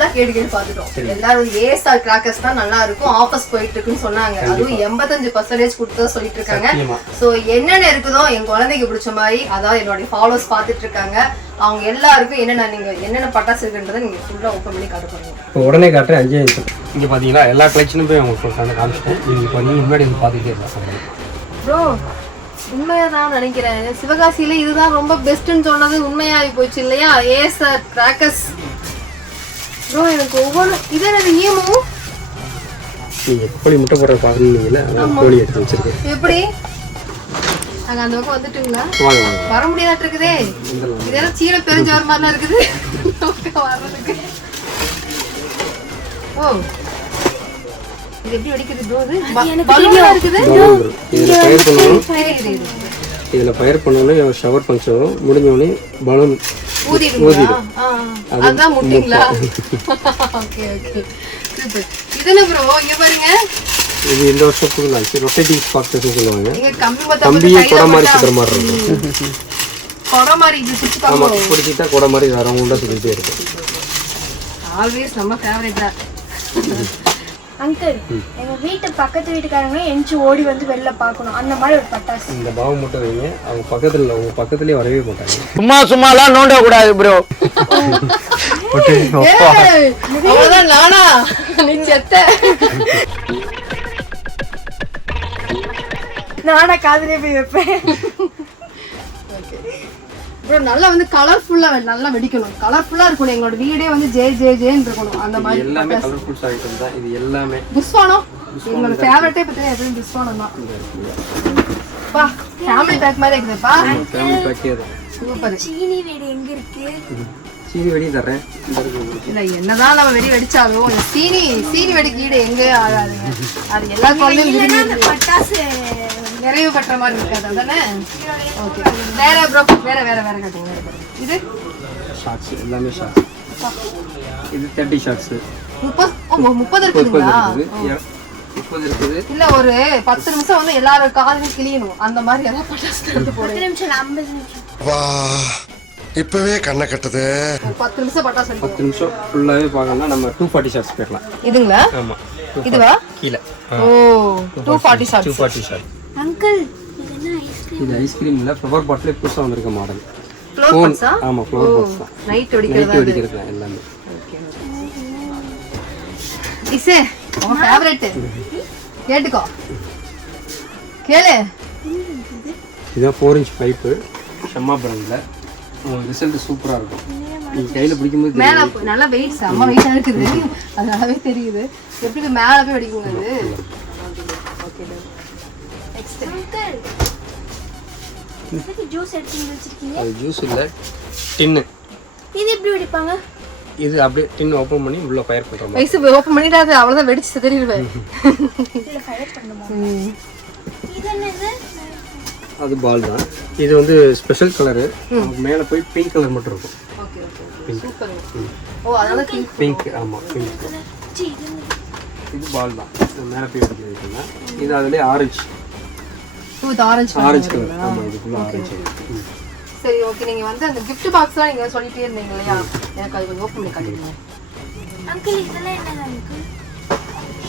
ஃபுல்லா கேட்டு பார்த்துட்டோம். எல்லாரும் ஏ ஸ்டார் கிராக்கர்ஸ் தான் நல்லா இருக்கும். ஆஃபர்ஸ் போயிட்டு இருக்குன்னு சொன்னாங்க அதுவும் எண்பத்தஞ்சு பர்சன்டேஜ் கொடுத்ததா சொல்லிட்டு இருக்காங்க. சோ என்னென்ன இருக்குதோ என் குழந்தைக்கு பிடிச்ச மாதிரி அதாவது என்னுடைய ஃபாலோஸ் பார்த்துட்டு இருக்காங்க அவங்க எல்லாருக்கும் என்னென்ன நீங்க என்னென்ன பட்டாசு இருக்குன்றதை நீங்க ஃபுல்லா ஓப்பன் பண்ணி காட்ட போறீங்க. இப்போ உடனே காட்டுறேன் அஞ்சே நிமிஷம். இங்கே பார்த்தீங்களா எல்லா கலெக்ஷனும் போய் உங்களுக்கு உட்காந்து காமிச்சிட்டேன். நீங்கள் இப்போ நீங்கள் முன்னாடி வந்து பார்த்துக்கிட்டே இருக்கலாம் ப்ரோ உண்மையாதான் நினைக்கிறேன். சிவகாசியில இதுதான் ரொம்ப பெஸ்ட்னு சொன்னது உண்மையாகி போச்சு இல்லையா? ஏ சார் கிராக்கர்ஸ் ப்ரோ எனக்கு ஒவ்வொரு இது என்னது ஈமு? நீங்கள் கோழி முட்டை போடுற பார்க்குறீங்களா அதான் கோழி எடுத்து வச்சிருக்கேன் எப்படி? நாங்க அந்த பக்கம் வந்துட்டுங்களா? வர முடியாதாட்டு இருக்குதே இதெல்லாம் சீன பெருஞ்சவர் மாதிரிலாம் இருக்குது. வர்றதுக்கு. ஓ. இது எப்படி வெடிக்குது ப்ரோ இது? பலூனா இருக்குது? இதில் பயிர் பண்ணணும். இதில் ஷவர் ஃபங்க்ஷன் வரும். முடிஞ்சோடனே பலூன் ஆ. அதான் முட்டிங்களா? Okay okay. சூப்பர் இது என்ன ப்ரோ இங்க பாருங்க. இது இந்த புது லான்ச் ரொட்டேட்டிங் ஸ்பாக்டர்ஸ் சொல்லுவாங்க. கம்பியே குடை மாதிரி சுற்றுற மாதிரி இருக்கும். கொடை மாதிரி இது சுத்தி ஆமாம் பிடிச்சிட்டா குடை மாதிரி வரவங்க உண்டா சுற்றிட்டே இருக்கும். ஆல்வேஸ் நம்ம ஃபேவரட் தான். அங்கிள் எங்க வீட்டு பக்கத்து வீட்டுக்காரங்க எஞ்சி ஓடி வந்து வெளில பார்க்கணும். அந்த மாதிரி ஒரு பட்டாசு. இந்த பாவம் மட்டும் வைங்க. அவங்க பக்கத்தில் அவங்க பக்கத்துலேயே வரவே மாட்டாங்க. சும்மா சும்மாலாம் நோண்ட கூடாது ப்ரோ அவ்வளவுதான் நானா? நீ செத்த. நானா காதுலயே போய் வைப்பேன். ப்ரோ நல்லா வந்து கலர்ஃபுல்லா நல்லா வெடிக்கணும். கலர்ஃபுல்லா இருக்கணும். எங்களோட வீடே வந்து ஜே ஜே ஜேன்னு இருக்கணும். அந்த மாதிரி எல்லாமே கலர்ஃபுல் ஐட்டம் தான். இது எல்லாமே புஷ்வானம் எங்களோட ஃபேவரட்டே பார்த்தீங்கன்னா எப்பவும் புஷ்வானம் தான். பா ஃபேமிலி பேக் மாதிரி இருக்குதுப்பா. ஃபேமிலி பேக்கே தான் சூப்பர். சீனி வீடு எங்க இருக்கு? சீனி வெடி உங்களுக்கு. இல்ல என்னதான் நம்ம வெடி வெடிச்சாலும் இந்த சீனி சீனி வெடிக்கு ஈடு எங்க? ஆகாதுங்க அது எல்லா குழந்தையும் பட்டாசு நிறைவு பெற்ற மாதிரி இருக்காது அதானே? ஓகே வேற ப்ரோ வேற வேற வேற காட்டுங்க. இது? ஷார்ட்ஸ் எல்லாமே ஷார்ட்ஸ் இது தேர்ட்டி ஷார்ட்ஸ் முப்பது ஓ மு- முப்பது எ- முப்பது இருக்குது. இல்ல ஒரு பத்து நிமிஷம் வந்து எல்லாரும் காலையும் கிளியணும் அந்த மாதிரி எல்லாம் பட்டாசு எடுத்து போடுங்க நிமிஷம் ஐம்பது நிமிஷம். இப்பவே கண்ணை கட்டுது. பத்து நிமிஷம் பட்டாசு. பத்து நிமிஷம் ஃபுல்லாகவே பார்க்கணும்னா நம்ம டூ ஃபார்ட்டி ஷார்ட்ஸ் போயிடலாம். இதுங்களா? ஆமாம் இதுவா? கீழே. ஓ two forty two shorts forty short uncle இது என்ன ஐஸ்கிரீம் இது ஐஸ்கிரீம் இல்லை ஃப்ளவர் பாட்டிலே புதுசாக வந்திருக்க மாடல் ஃபோன் ஆமாம் ஃப்ளவர் பாட்ஸ் தான். நைட் வெடிக்கிறதா எல்லாமே. இசே உன் ஃபேவரட் கேட்டுக்கோ. கேளு. இதுதான் ஃபோர் இன்ச் பைப்பு ஷம்மா பிராண்டில் உங்களுக்கு ரிசல்ட் சூப்பராக இருக்கும். நீங்கள் கையில் பிடிக்கும்போது மேல நல்லா வெயிட் செம்ம வெயிட்டா இருக்குது. அது நல்லாவே தெரியுது. எப்படி மேல போய் வெடிக்குங்க அது அங்கிள் எதுக்கு ஜூஸ் எடுத்து இங்க வச்சிருக்கீங்க? அது ஜூஸ் இல்லை டின்னு இது எப்படி வெடிப்பாங்க? இது அப்படியே டின் ஓப்பன் பண்ணி உள்ள ஃபயர் பண்ணுற மாதிரி. வயசு ஓப்பன் பண்ணிடாது அவ்வளவுதான் வெடிச்சு தெரியுவேன் இதுல ஃபயர் பண்ணுமா இது என்னது? அது பால் தான். இது வந்து ஸ்பெஷல் கலரு மேலே போய் பிங்க் கலர் மட்டும் இருக்கும். Okay okay. சூப்பர் ஓ அதனால பிங்க் பிங்க் ஆமாம் பிங்க் இது பால் தான். இது மேலே போய் இது அதுலேயே orange two orange orange colour ஆமாம் இது ஃபுல்லாக ஆரஞ்சு சரி ஓகே நீங்க வந்து அந்த gift பாக்ஸ்லாம் நீங்க சொல்லிட்டே இருந்தீங்க இல்லையா? எனக்கு அது கொஞ்சம் ஓப்பன் பண்ணி காட்டுங்க. அங்கிள் இதெல்லாம் என்னது அங்கிள்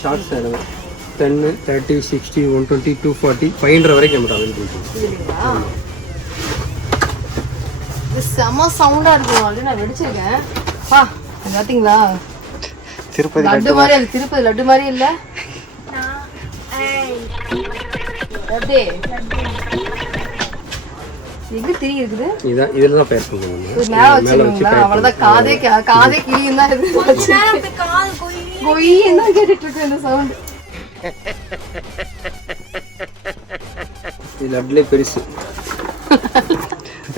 ஷார்ட்ஸ் டென்னு thirty sixty one twenty two forty five hundred வரைக்கும் நம்மகிட்ட அவைலபிள் இது செம சவுண்டா இருக்கும் ஆல்ரெடி நான் வெடிச்சிருக்கேன். இது பாத்தீங்களா? திருப்பதி லட்டு மாதிரி அது திருப்பதி லட்டு மாதிரி இல்ல? எங்க திரி இருக்குது? இதான் இதில் தான் இது மேல வச்சிருக்கீங்களா அவ்வளவுதான் காதே காதே கிளியும் தான் இது கொய்யும் தான் கேட்டுட்டு இருக்கு இந்த சவுண்ட் இது பெருசு.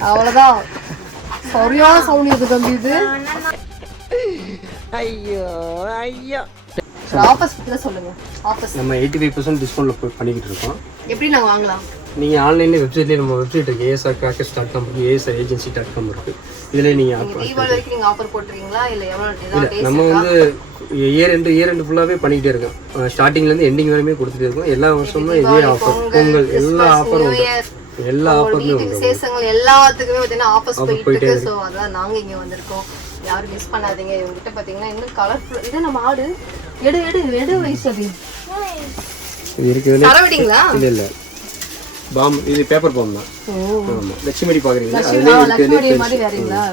அவ்வளவுதான். சரியான சவுண்ட் இருக்கு தம்பி இது. ஐயோ ஐயோ. ஆஃபர்ஸ் பத்தி சொல்லுங்க. ஆஃபர்ஸ் நம்ம எயிட்டி ஃபைவ் பர்சன்ட் டிஸ்கவுண்ட்டில் பண்ணிக்கிட்டு இருக்கோம். எப்படி நாங்க வாங்கலாம்? நீங்கள் ஆன்லைன்லேயே வெப்சைட்லேயே நம்ம வெப்சைட் இருக்குது ஏஎஸ்ஆர் கிராக்கர்ஸ் டாட் காம் இருக்குது ஏஎஸ்ஆர் ஏஜென்சி டாட் காம் இருக்குது இதில் நீங்கள் ஆஃபர் போட்டுறீங்களா இல்ல நம்ம? வந்து இயர் ரெண்டு இயர் ரெண்டு ஃபுல்லாகவே பண்ணிக்கிட்டே இருக்கோம். ஸ்டார்டிங்லேருந்து எண்டிங் வரையுமே கொடுத்துட்டே இருக்கோம். எல்லா வருஷமும் இதே ஆஃபர் பொங்கல் எல்லா ஆஃபரும் உண்டு. எல்லா ஆஃபருமே உண்டு. எல்லாத்துக்குமே பார்த்தீங்கன்னா ஆஃபர்ஸ் போயிட்டு இருக்கு. ஸோ அதான் நாங்க இங்க வந்திருக்கோம். யாரும் மிஸ் பண்ணாதீங்க. இவங்ககிட்ட பாத்தீங்கன்னா இன்னும் கலர்ஃபுல் இது நம்ம ஆடு. எடு எடு எடு வயசு அது. இது இருக்குதுல தரவிட்டீங்களா இல்லை இல்லை. பாம் இது பேப்பர் பாம் தான். ஆமாம் லட்சுமி பார்க்குறீங்களா? லட்சுமி மாதிரி வேறீங்களா?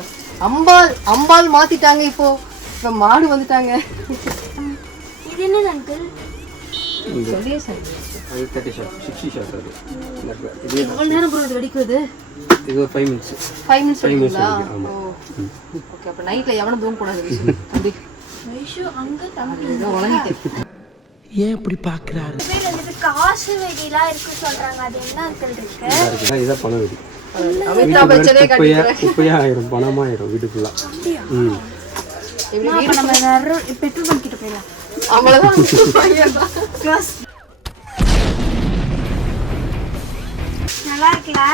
அம்பாள் அம்பாள் மாத்திட்டாங்க இப்போ. இப்ப மாடு வந்துட்டாங்க. இது என்ன அங்கிள் சொல்லியே சார் அது தேர்ட்டி ஷார்ட் சிக்ஸ்டி ஷார்ட் அது. இது எவ்வளவு நேரம் ப்ரோ இது வெடிக்குது இது ஒரு ஃபைவ் மினிட்ஸ் ஃபைவ் மினிட்ஸ் ஆமா. ஓ. ஓகே அப்ப நைட்ல எவனும் தூங்க கூடாது இதோ ஏன் இப்படி பாக்குறாரு? காசு வெடிலாம் இருக்கு சொல்றாங்க. அது என்ன அங்கிள் இருக்கு? இதான் பணம் வெடி. குப்பையா ஆயிரும் பணமா ஆயிரும் வீடு ஃபுல்லா ம். இப்படி அப்ப நம்ம நிறைய பெட்ரோல் பங்க் கிட்ட போயிடலாம். அவ்வளவுதான். நல்லா இருக்குல்ல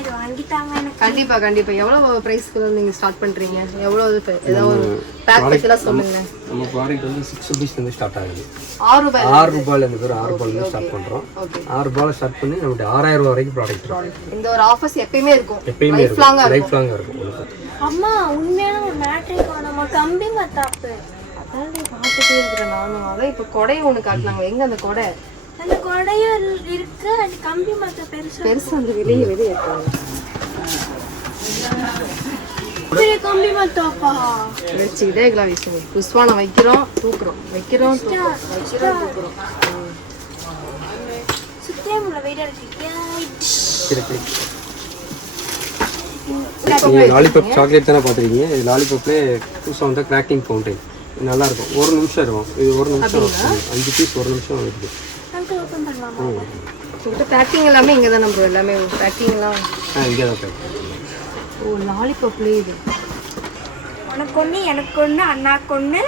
இது வாங்கிட்டாங்க எனக்கு. கண்டிப்பா கண்டிப்பா. எவ்வளவு பிரைஸ்க்கு நீங்க ஸ்டார்ட் பண்றீங்க? எவ்வளவு ஏதாவது ஒரு பேக் பத்திலாம் சொல்லுங்க நம்ம ப்ராடக்ட் வந்து சிக்ஸ் ருபீஸ்லேருந்து ஸ்டார்ட் ஆகுது. ஆறு ரூபாய் ஆறு ரூபாயிலேருந்து பேர் ஆறு ரூபாயிலேருந்து ஸ்டார்ட் பண்ணுறோம் ஓகே ஆறு ரூபாயில் ஸ்டார்ட் பண்ணி நம்மகிட்ட ஆறாயிரம் ரூபா வரைக்கும் ப்ராடக்ட் இந்த ஒரு ஆஃபர்ஸ் எப்பயுமே இருக்கும். எப்பயுமே லைஃப் லாங்கா இருக்கும். லைஃப் லாங்காக இருக்கும் அம்மா உண்மையான ஒரு மேட்ரிக் நம்ம கம்பி மத்தாப்பு அதான் பார்த்துட்டே இருக்கிறேன் நானும். அதான் இப்ப கொடை ஒண்ணு காட்டினாங்க. எங்க அந்த கொடை? அந்த கொடையும் இருக்கு அது கம்பி மத்த பெருசா பெருசு அந்த வெளியே வெளியே பெரிய கம்பி மத்தாப்பா வச்சுக்கிட்டே இருக்கலாம் விஷயம் புஷ்வானம் வைக்கிறோம் தூக்குறோம். வைக்கிறோம் தூக்குறோம். வைக்கிறோம் தூக்குறோம். சுத்தே முள்ள வெயிட்டா இருக்கு. இருக்கு நீங்கள் லாலிபாப் சாக்லேட் தானே பார்த்துருக்கீங்க? இது லாலிபாப்லேயே புதுசாக வந்து கிராக்கிங் ஃபவுண்டைன் இது நல்லா இருக்கும். ஒரு நிமிஷம் இருக்கும். இது ஒரு நிமிஷம் அஞ்சு பீஸ் ஒரு நிமிஷம் இருக்குது ஓபன் பண்ணலாமா? உங்கள்கிட்ட பேக்கிங் எல்லாமே இங்கே தான் நம்ம எல்லாமே பேக்கிங் எல்லாம். ஆ இங்கே தான் பேக் ஓ லாலிபாப்லேயே இது. உனக்கு ஒன்று எனக்கு ஒன்று அண்ணாக்கு ஒன்று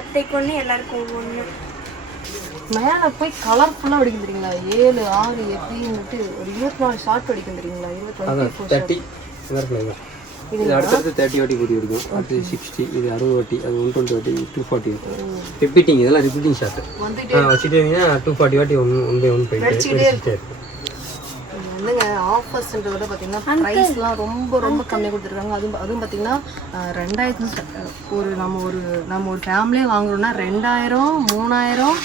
அத்தைக்கு ஒன்று எல்லாருக்கும் ஒவ்வொன்று மேலே போய் கலர்ஃபுல்லாக வெடிக்கும் தெரியுங்களா? ஏழு ஆறு எப்படின்னுட்டு ஒரு இருபத்தி நாலு ஷார்ட் வெடிக்கும் தெரியுங்களா? இருபத்தி இது அடுத்தடுத்து தேர்ட்டி வாட்டி கூட்டி இருக்கும் அடுத்து சிக்ஸ்டி இது அறுபது வாட்டி அது ஒன் டுவெண்ட்டி வாட்டி டூ ஃபார்ட்டி ரிப்பீட்டிங் இதெல்லாம் ரிப்பீட்டிங் ஆ வச்சுட்டு இருந்தீங்கன்னா டூ ஃபார்ட்டி வாட்டி ஒன் ஒன் பை ஒன் போயிட்டு இருக்கும். வந்துங்க ஆஃபர்ஸ்ன்றத விட பார்த்தீங்கன்னா ப்ரைஸ்லாம் ரொம்ப ரொம்ப கம்மியாக கொடுத்துருக்காங்க. அதுவும் அதுவும் பார்த்தீங்கன்னா ரெண்டாயிரத்து ஒரு நம்ம ஒரு நம்ம ஒரு ஃபேமிலியே வாங்குறோம்னா ரெண்டாயிரம் மூணாயிரம்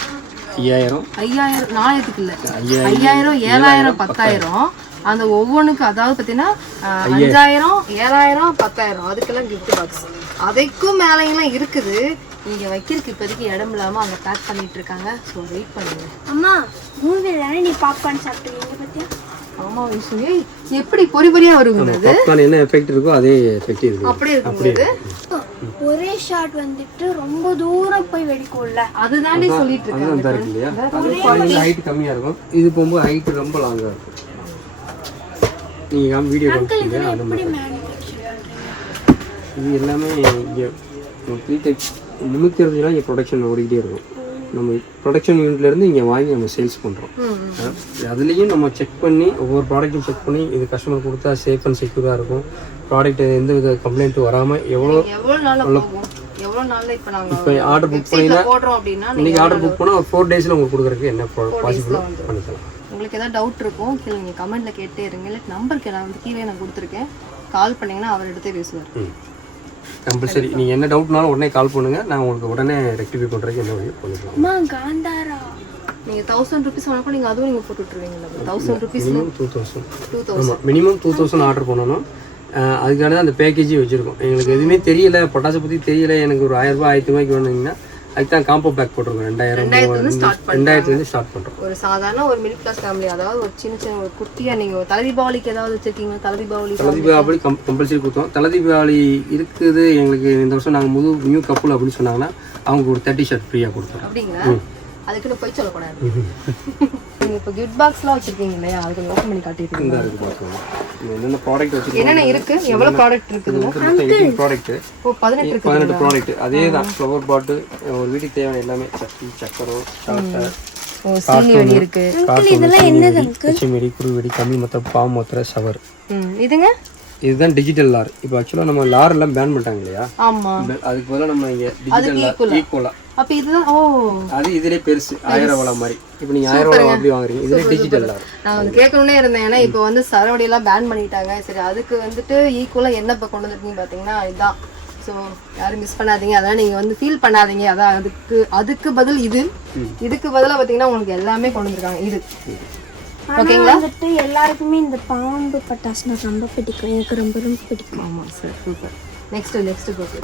ஐயாயிரம். ஐயாயிரம் நாலாயிரத்துக்கு இல்லை. ஐயாயிரம் ஏழாயிரம் பத்தாயிரம். அந்த ஒவ்வொன்றுக்கு அதாவது பார்த்தீங்கன்னா அஞ்சாயிரம் ஏழாயிரம் பத்தாயிரம் அதுக்கெல்லாம் gift பாக்ஸ் அதைக்கும் மேலேயெல்லாம் இருக்குது. இங்கே வைக்கிறதுக்கு இப்போதைக்கு இடம் இல்லாமல் அங்கே பேக் பண்ணிட்டு இருக்காங்க. ஸோ வெயிட் பண்ணுங்க. அம்மா மூவி தானே நீ பாப்கார்ன் சாப்பிட்டீங்க பத்தியா? ஆமாம் விஷயம் ஏய், எப்படி பொறி பொறியாக வருங்க அது பாப்கார்ன் என்ன எஃபெக்ட் இருக்கோ அதே எஃபெக்ட் இருக்கு. அப்படியே இருக்கும்போது ஒரே ஷாட் வந்துட்டு ரொம்ப தூரம் போய் வெடிக்கும்ல. அதுதாண்டி சொல்லிட்டு இருக்காங்க. அதுதான் தான் இருக்கு இல்லையா? அது ஹைட் கம்மியாக இருக்கும். இது போகும்போது ஹைட் ரொம்ப லாங்காக இருக்கும். நீங்கள் வீடியோ காமிச்சிங்க அந்த மாதிரி. இது எல்லாமே இங்கே த்ரீ டைப் முந்நூற்றி ப்ரொடக்ஷன் ஓடிக்கிட்டே இருக்கும். நம்ம ப்ரொடக்ஷன் யூனிட்லேருந்து இங்கே வாங்கி நம்ம சேல்ஸ் பண்ணுறோம் அதுலேயும் நம்ம செக் பண்ணி ஒவ்வொரு ப்ராடக்ட்டும் செக் பண்ணி இது கஸ்டமர் கொடுத்தா சேஃப் அண்ட் செக்யூராக இருக்கும். ப்ராடக்ட் எந்த வித கம்ப்ளைண்ட்டும் வராமல் எவ்வளோ இப்ப ஆர்டர் புக் பண்ணினா இன்றைக்கி ஆர்டர் புக் பண்ணால் ஒரு ஃபோர் டேஸில் உங்களுக்கு கொடுக்குறதுக்கு என்ன பாசிபிளோ வந்துரும். பண்ணிக்கலாம். உங்களுக்கு ஏதாவது டவுட் இருக்கும் கீழே நீங்க கமெண்ட்ல கேட்டே இருங்க. இல்லை நம்பருக்கு நான் வந்து கீழே நான் கொடுத்துருக்கேன். கால் பண்ணீங்கன்னா அவர் எடுத்தே பேசுவார். ம். கம்பல்சரி. நீங்கள் என்ன டவுட்னாலும் உடனே கால் பண்ணுங்கள் நான் உங்களுக்கு உடனே ரெக்டிஃபை பண்ணுறதுக்கு என்ன வழியோ பண்ணிக்கலாம். அம்மா காந்தாரா? நீங்க தௌசண்ட் ருபீஸ் வேணா நீங்க அதுவும் நீங்க போட்டு விட்டுருவீங்களா thousand rupees minimum two thousand two thousand minimum two thousand order பண்ணணும். தான் அந்த பேக்கேஜே வச்சுருக்கோம். எங்களுக்கு எதுவுமே தெரியல. பொட்டாசை பற்றி தெரியல. எனக்கு ஒரு ஆயிரம் ரூபாய் ஆயிரத்தி ரூபாய்க்கு வேணுங்கன்னா அதுக்கு தான் காம்போ பேக் போட்டிருக்கோம். ரெண்டாயிரம் ரெண்டாயிரத்துலேருந்து ஸ்டார்ட் பண்ணுறோம் ஒரு சாதாரண ஒரு மிடில் கிளாஸ் ஃபேமிலி அதாவது ஒரு சின்ன சின்ன ஒரு குட்டியா நீங்க ஒரு தலை தீபாவளிக்கு ஏதாவது வச்சிருக்கீங்க தலை தீபாவளி தலை தீபாவளி கம் கம்பல்சரி கொடுத்தோம். தலை தீபாவளி இருக்குது. எங்களுக்கு இந்த வருஷம் நாங்கள் முது நியூ கப்புள் அப்படின்னு சொன்னாங்கன்னா அவங்களுக்கு ஒரு தேர்ட்டி ஷர்ட் ஃப்ரீயாக கொடுத்தோம் அப்படிங்களா? அதுக்குன்னு போய் சொல்லக்கூடாது. நீங்க இப்போ கிஃப்ட் பாக்ஸ்லாம் வச்சிருக்கீங்க இல்லையா? அது கொஞ்சம் ஓப்பன் பண்ணி காட்டிருக்கீங்க இந்த இருக்கு பார்க்கலாம் என்னென்ன ப்ராடக்ட் வச்சுருக்கோம் என்னென்ன இருக்கு? எவ்வளவு ப்ராடக்ட் எயிட்டீன் ப்ராடக்ட் ஓ பதினெட்டு இருக்கு பதினெட்டு ப்ராடக்ட் அதே தான் ஃப்ளவர் பாட்டு ஒரு வீட்டுக்கு தேவையான எல்லாமே சட்டி சக்கரம் சாட்டை ஓ சீனி வெடி இருக்கு. குருவெடி கம்மி மொத்த பாம்பு மொத்த ஷவர் ம் இதுங்க? இதுதான் டிஜிட்டல் லார் இப்போ ஆக்சுவலாக நம்ம லார் எல்லாம் பேன் பண்ணிட்டாங்க இல்லையா? ஆமா. அதுக்கு பதிலாக நம்ம இங்கே டிஜிட்டல் லார் ஈக்குவலாக அப்ப இதுதான் ஓ. அது இதுலேயே பெருசு. ஆயிரம் வள மாதிரி. இப்போ நீங்கள் ஆயிரம் வளம் அப்படி வாங்குறீங்க. இதுலேயே டிஜிட்டல் நான் வந்து கேட்கணுன்னே இருந்தேன். ஏன்னா இப்போ வந்து சரவடி எல்லாம் பேன் பண்ணிட்டாங்க. சரி அதுக்கு வந்துட்டு ஈக்குவலா என்ன இப்போ கொண்டு வந்துருக்கீங்க பாத்தீங்கன்னா இதுதான். ஸோ யாரும் மிஸ் பண்ணாதீங்க. அதெல்லாம் நீங்க வந்து ஃபீல் பண்ணாதீங்க. அதான் அதுக்கு அதுக்கு பதில் இது. இதுக்கு பதிலா பாத்தீங்கன்னா உங்களுக்கு எல்லாமே கொண்டு வந்திருக்காங்க. இது. ஓகேங்களா? வந்துட்டு எல்லாருக்குமே இந்த பாம்பு பட்டாசுனா ரொம்ப பிடிக்கும். எனக்கு ரொம்ப ரொம்ப பிடிக்கும். ஆமா சார் சூப்பர். நெக்ஸ்ட் நெக்ஸ்ட் போக்கு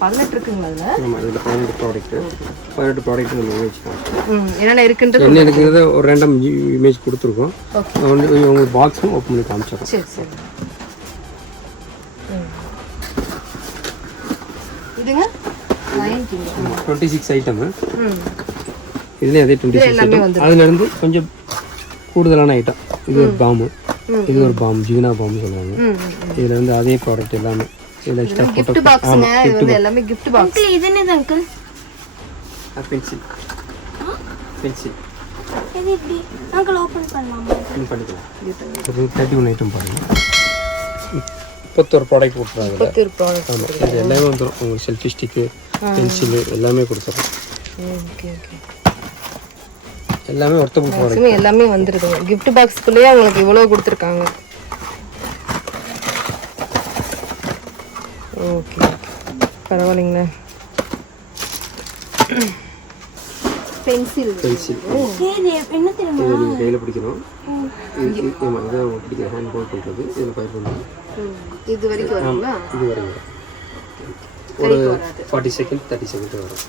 பதினெட்டு இருக்குங்களா அதுல? ஆமாம் இதில் பதினெட்டு ப்ராடக்ட்டு பதினெட்டு ப்ராடக்ட் நம்ம வச்சுக்கலாம் ம் என்னென்ன இருக்குன்றது என்ன இருக்கிறத ஒரு ரேண்டம் இமேஜ் கொடுத்துருக்கோம். வந்து உங்களுக்கு பாக்ஸும் ஓப்பன் பண்ணி காமிச்சிடறோம் சரி சரி. ம். இதுங்க? நைன்டீன் டுவெண்ட்டி சிக்ஸ் ஐட்டமு ம். இதுலேயே அதே டுவெண்ட்டி சிக்ஸ் ஐட்டம் அதுலேருந்து கொஞ்சம் கூடுதலான ஐட்டம் இது ஒரு பாம்பு. இது ஒரு பாம்பு ஜீனா பாம்பு சொல்லுவாங்க. இதில் வந்து அதே ப்ராடக்ட் எல்லாமே. இதில் எக்ஸ்ட்ரா கிஃப்ட் ஃபோட்டோ பாக்ஸுங்க இது வந்து எல்லாமே கிஃப்ட் பாக்ஸ் அங்கிள் இது என்னது அங்கிள் பென்சில் பென்சில் இது இப்படி அங்கிள் ஓப்பன் பண்ணலாமா? பண்ணிக்கலாம். ஒரு ஐட்டம் முப்பத்தொரு ப்ராடக்ட் கொடுத்துருவாங்க பத்து ப்ராடக்ட் ஆமாம் இது எல்லாமே வந்துடும் உங்களுக்கு செல்ஃபி ஸ்டிக்கு பென்சிலு எல்லாமே ஓகே ஓகே எல்லாமே ஒர்த்தபுள் ப்ராடக்ட் எல்லாமே வந்துருதுங்க. கிஃப்ட் பாக்ஸ்க்குள்ளேயே உங்களுக்கு இவ்வளோ கொடுத்துருக்காங்க. ஓகே. பரவாயில்லைங்களே. பென்சில். பென்சில். என்ன தெரியுமா? நீங்கள் கையில் பிடிக்கணும். ஆமாம் இதை பிடிக்கிற ஹேண்ட் ஹோல்ட் பண்ணுறது இதில் பண்ணுறது இது வரைக்கும் வருங்களா? இது ஒரு ஃபார்ட்டி செகண்ட் தேர்ட்டி செகண்ட் வரும்.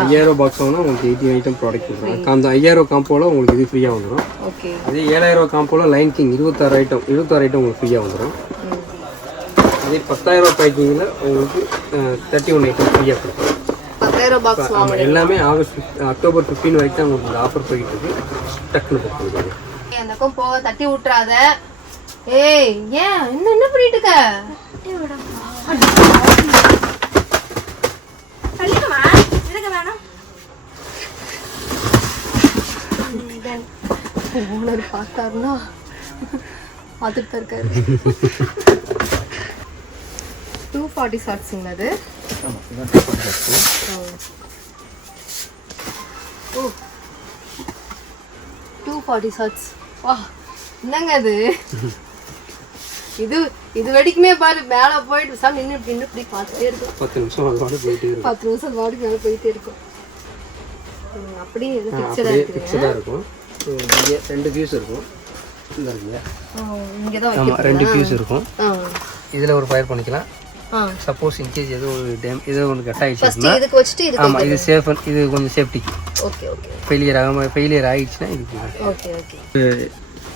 ஐயாயிரம் பாக்ஸ் வாங்கினா உங்களுக்கு எயிட்டி ஐட்டம் ப்ராடக்ட் கொடுக்குறாங்க அந்த ஐயாயிரம் காம்போவில் உங்களுக்கு இது ஃப்ரீயாக வந்துடும் ஓகே. அதே ஏழாயிரம் காம்போவில் லைன் கிங் இருபத்தாறு ஐட்டம் இருபத்தாறு ஐட்டம் உங்களுக்கு ஃப்ரீயாக வந்துடும் அதே பத்தாயிரம் பேக்கிங்கில் உங்களுக்கு தேர்ட்டி ஒன் ஐட்டம் ஃப்ரீயாக கொடுக்குறோம் பத்தாயிரம் பாக்ஸ் ஆமாம் எல்லாமே ஆகஸ்ட் அக்டோபர் ஃபிஃப்டீன் வரைக்கும் தான் உங்களுக்கு இந்த ஆஃபர் போயிட்டு இருக்கு. டக்குன்னு புக் பண்ணிக்கோங்க அந்த பக்கம் போக தட்டி விட்டுறாத. ஏய் ஏன்? என்ன என்ன பண்ணிட்டு இருக்க? ஓனர் பார்த்தாருன்னா அதுக்கு இருக்காரு. டூ ஃபார்ட்டி ஷார்ட்ஸுங்களா அது. ஓ. டூ ஃபார்ட்டி ஷார்ட்ஸ் வா என்னங்க அது? இது இது வரைக்குமே பாரு மேலே போயிட்டு சார் நின்று இப்படி நின்று இப்படி பார்த்துட்டே இருக்கும். பத்து நிமிஷம் அதோட போயிட்டே இருக்கும். பத்து நிமிஷம் அது வாடிக்கு மேலே போயிட்டே இருக்கும். இருக்குது ஃபிக்ஸடாக இருக்கும். இங்கே ரெண்டு வியூஸ் இருக்கும். இங்கே. தான் ரெண்டு வியூஸ் இருக்கும். இதில் ஒரு ஃபயர் பண்ணிக்கலாம். சப்போஸ் இன்கேஸ் ஏதோ ஒரு டேம் ஏதோ ஒன்று கட் ஃபர்ஸ்ட் இதுக்கு வச்சுட்டு ஆமாம் இது சேஃப் இது கொஞ்சம் சேஃப்டி ஓகே ஓகே ஃபெயிலியர் ஆகாமல் ஃபெயிலியர் ஆகிடுச்சுன்னா இதுக்கு ஓகே ஓகே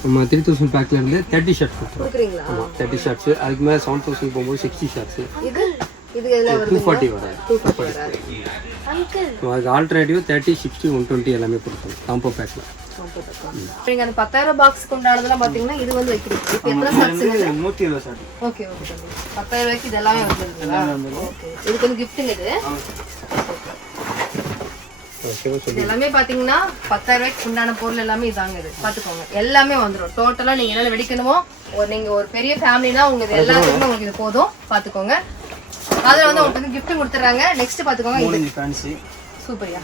நம்ம த்ரீ தௌசண்ட் பேக்கில் இருந்து தேர்ட்டி ஷார்ட்ஸ் கொடுத்துருவோம். ஆமாம் தேர்ட்டி ஷார்ட்ஸு அதுக்கு மேலே செவன் தௌசண்ட் போகும்போது சிக்ஸ்டி ஷார்ட்ஸு டூ ஃபார்ட்டி வராது. டூ ஃபார்ட்டி அதுக்கு alternative thirty sixty one twenty எல்லாமே கொடுப்போம் காம்போ பேக்கில் நீங்க அந்த பத்தாயிரம் பாக்ஸ்க்கு உண்டானதெல்லாம் பாத்தீங்கன்னா இது வந்து வைக்கிறீங்க. இப்போ எத்தனை சாட்ஸுங்க நூற்றி இருபது சார். ஓகே ஓகே பத்தாயிரம் ரூபாய்க்கு இது எல்லாமே வந்துருக்குங்களா ஓகே. இதுக்கு வந்து கிஃப்ட்டுங்க இது. எல்லாமே பாத்தீங்கன்னா பத்தாயிரம் ரூபாய்க்கு உண்டான பொருள் எல்லாமே இதாங்க இது. பாத்துக்கோங்க. எல்லாமே வந்துடும் டோட்டலா நீங்க என்னென்ன வெடிக்கணுமோ ஒரு நீங்க ஒரு பெரிய ஃபேமிலினா உங்க இது எல்லாத்துக்குமே உங்களுக்கு இது போதும். பாத்துக்கோங்க. அதுல வந்து உங்களுக்கு வந்து gift கொடுத்துறாங்க நெக்ஸ்ட் பாத்துக்கோங்க. இது. சூப்பர்யா.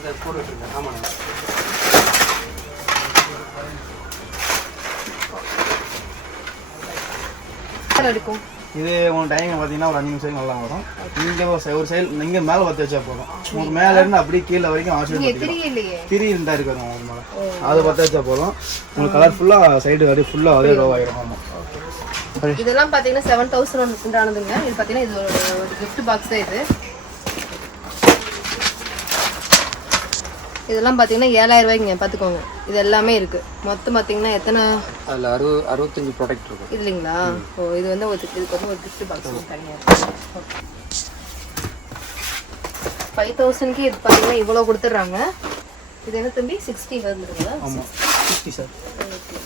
ஆமாம் இருக்கும் இது உங்க டைம் பார்த்தீங்கன்னா ஒரு அஞ்சு நிமிஷம் நல்லா வரும். இங்கே ஒரு சைடு இங்கே மேலே பற்ற வச்சா போதும். உங்களுக்கு மேலே இருந்து அப்படியே கீழே வரைக்கும் ஆசிரியர் திரி இருந்தா இருக்கு அது மேலே. அதை பற்ற வச்சா போதும். உங்களுக்கு கலர் ஃபுல்லாக சைடு வரையும் ஃபுல்லாக அதே ரோ ஆயிரும். ஆமாம் இதெல்லாம் பாத்தீங்கன்னா செவன் தௌசண்ட் உண்டானதுங்க. இது பாத்தீங்கன்னா இது ஒரு gift பாக்ஸ் தான் இது. இதெல்லாம் பாத்தீங்கன்னா ஏழாயிரம் ரூபாய்க்குங்க பாத்துக்கோங்க. இது எல்லாமே இருக்கு. மொத்தம் பாத்தீங்கன்னா எத்தனை? அதில் அறுபது அறுபத்தஞ்சு ப்ராடக்ட் இருக்கும். இல்லைங்களா? ஓ இது வந்து ஒரு இதுக்கு வந்து ஒரு gift பாக்ஸ் தனியாக இருக்கு. ஃபைவ் தௌசண்ட்க்கு இது பார்த்தீங்கன்னா இவ்வளோ கொடுத்துட்றாங்க. இது என்ன தம்பி? சிக்ஸ்டி வந்துருங்களா? ஆமாம் சிக்ஸ்டி சார் ஓகே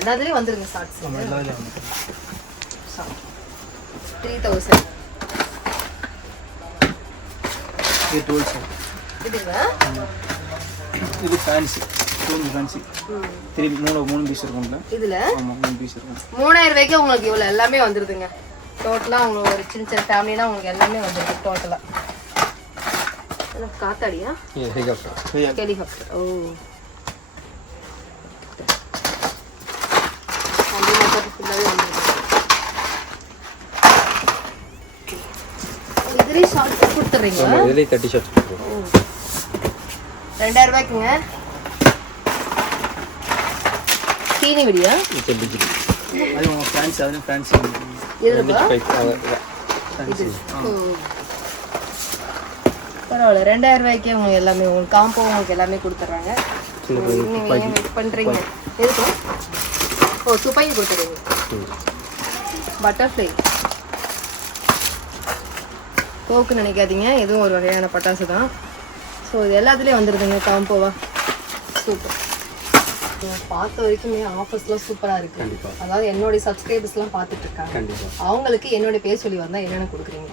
எல்லாத்துலேயும் வந்துருங்க shorts three thousand twelve sir இதுங்களா இது ஃபேன்சி கொஞ்சம் ஃபேன்சி திருப்பி மூணு மூணு பீஸ் இருக்கும்ல? இதில்? ஆமாம் மூணு பீஸ் இருக்கும். மூணாயிரம் ரூபாய்க்கு உங்களுக்கு இவ்வளோ எல்லாமே வந்துருதுங்க. டோட்டலாக உங்களுக்கு ஒரு சின்ன சின்ன ஃபேமிலினா உங்களுக்கு எல்லாமே வந்துருது டோட்டலாக காத்தாடியா? ஹெலிகாப்டர் ஹெலிகாப்டர் ஓ. இதுலேயும் ஷார்ட் கொடுத்துட்றீங்களா? நம்ம இதுலேயே தேர்ட்டி கொடுக்குறோம் ரெண்டாயிரம் ரூபாய்க்குங்க. சீனி விடியா. பரவாயில்ல ரெண்டாயிரம் ரூபாய்க்கே உங்களுக்கு எல்லாமே உங்களுக்கு காம்போ உங்களுக்கு எல்லாமே கொடுத்துட்றாங்க பண்றீங்க? எதுக்கு? ஓ துப்பாக்கி கொடுத்துறீங்க பட்டர்ஃப்ளை போக்கு நினைக்காதீங்க. இதுவும் ஒரு வகையான பட்டாசு தான். ஸோ இது எல்லாத்துலேயும் வந்துடுதுங்க காம்போவா சூப்பர் பார்த்த வரைக்குமே ஆஃபர்ஸ்லாம் சூப்பராக இருக்கு. அதாவது என்னுடைய சப்ஸ்கிரைபர்ஸ்லாம் பார்த்துட்டு இருக்காங்க. கண்டிப்பாக அவங்களுக்கு என்னுடைய பேர் சொல்லி வந்தால் என்னென்ன கொடுக்குறீங்க?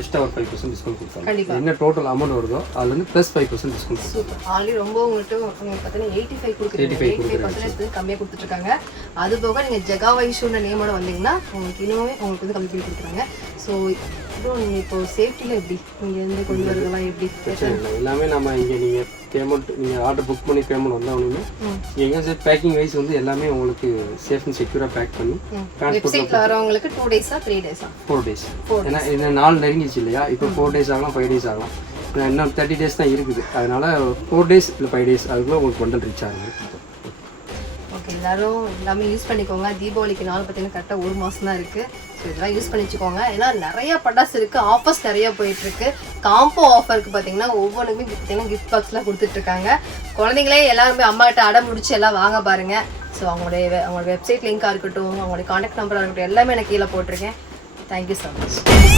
எக்ஸ்ட்ரா ஒரு ஃபைவ் பர்சன்ட் டிஸ்கவுண்ட் கொடுத்தாங்க கண்டிப்பா. என்ன டோட்டல் அமௌண்ட் வருதோ அதுல இருந்து plus five percent discount super already ரொம்ப உங்கள்கிட்ட உங்களுக்கு பார்த்தீங்கன்னா எயிட்டி ஃபைவ் கொடுக்குறீங்க. 85 எயிட்டி ஃபைவ் பர்சன்டேஜ் கம்மியாக கொடுத்துட்ருக்காங்க அது போக நீங்கள் ஜெகா வைஷூன்ற நேமோட வந்தீங்கன்னா உங்களுக்கு இன்னுமே உங்களுக்கு வந்து கம்மி பண்ணி கொடுக்குறாங்க ஸோ நீங்கள் இப்போ சேஃப்டியில் எப்படி? நீங்கள் இருந்து கொண்டு வரதெல்லாம் எப்படி? பிரச்சனை இல்லை. எல்லாமே நம்ம இங்கே நீங்கள் பேமெண்ட் நீங்கள் ஆர்டர் புக் பண்ணி பேமெண்ட் வந்தவொடனே எங்கே சார் பேக்கிங் வைஸ் வந்து எல்லாமே உங்களுக்கு சேஃப் அண்ட் செக்யூராக பேக் பண்ணி வெப்சைட்டில் வரவங்களுக்கு டூ டேஸா த்ரீ டேஸா ஃபோர் டேஸ் ஏன்னா இந்த நாள் நெருங்கிச்சு இல்லையா? இப்போ ஃபோர் டேஸ் ஆகலாம் ஃபைவ் டேஸ் ஆகலாம். இன்னும் தேர்ட்டி டேஸ் தான் இருக்குது. அதனால ஃபோர் டேஸ் இல்லை ஃபைவ் டேஸ் அதுக்குள்ளே உங்களுக்கு பண்டல் ரீச் ஆகுது. ஓகே எல்லாரும் எல்லாமே யூஸ் பண்ணிக்கோங்க. தீபாவளிக்கு நாள் பார்த்தீங்கன்னா கரெக்டாக ஒரு மாதம் தான் இருக்குது ஸோ இதெல்லாம் யூஸ் பண்ணி வச்சுக்கோங்க ஏன்னா நிறைய பட்டாசு இருக்குது ஆஃபர்ஸ் நிறைய போயிட்டுருக்கு. காம்போ ஆஃபருக்கு பார்த்தீங்கன்னா ஒவ்வொன்றுமே பார்த்தீங்கன்னா கிஃப்ட் பாக்ஸ்லாம் கொடுத்துட்ருக்காங்க. குழந்தைங்களே எல்லாருமே அம்மாகிட்ட அடம் முடிச்சு எல்லாம் வாங்க பாருங்கள் ஸோ அவங்களுடைய அவங்களோட வெப்சைட் லிங்காக இருக்கட்டும் அவங்களுடைய காண்டாக்ட் நம்பராக இருக்கட்டும் எல்லாமே எனக்கு கீழே போட்டிருக்கேன். Thank you so much